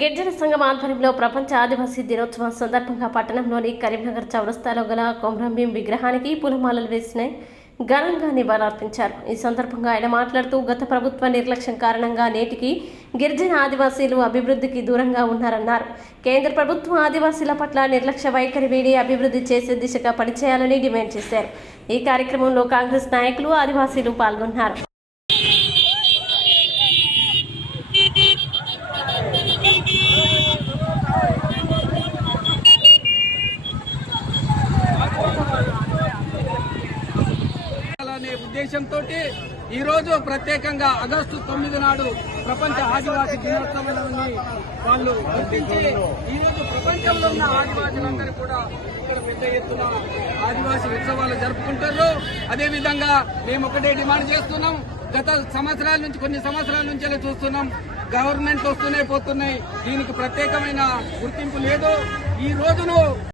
గిరిజన సంఘం ఆధ్వర్యంలో ప్రపంచ ఆదివాసీ దినోత్సవం సందర్భంగా పట్టణంలోని కరీంనగర్ చౌరస్తాలో గల కొమరంభీం విగ్రహానికి పూలమాలలు వేసిన ఘనంగా నివాళులర్పించారు. ఈ సందర్భంగా ఆయన మాట్లాడుతూ గత ప్రభుత్వ నిర్లక్ష్యం కారణంగా నేటికి గిరిజన ఆదివాసీలు అభివృద్ధికి దూరంగా ఉన్నారన్నారు. కేంద్ర ప్రభుత్వం ఆదివాసీల పట్ల నిర్లక్ష్య వైఖరి వీడి అభివృద్ధి చేసే దిశగా పనిచేయాలని డిమాండ్ చేశారు. ఈ కార్యక్రమంలో కాంగ్రెస్ నాయకులు ఆదివాసీలు పాల్గొన్నారు. ఉద్దేశంతో ఈ రోజు ప్రత్యేకంగా ఆగస్టు 9 నాడు ప్రపంచ ఆదివాసీ దినోత్సవాన్ని వాళ్ళు గుర్తించి ఈ రోజు ప్రపంచంలో ఉన్న ఆదివాసీలందరూ కూడా ఇక్కడ పెద్ద ఎత్తున ఆదివాసీ ఉత్సవాలు జరుపుకుంటారు. అదేవిధంగా మేము ఒకటే డిమాండ్ చేస్తున్నాం. గత సంవత్సరాల నుంచి కొన్ని సంవత్సరాల నుంచి చూస్తున్నాం, గవర్నమెంట్ వస్తూనే పోతున్నాయి, దీనికి ప్రత్యేకమైన గుర్తింపు లేదు. ఈ రోజును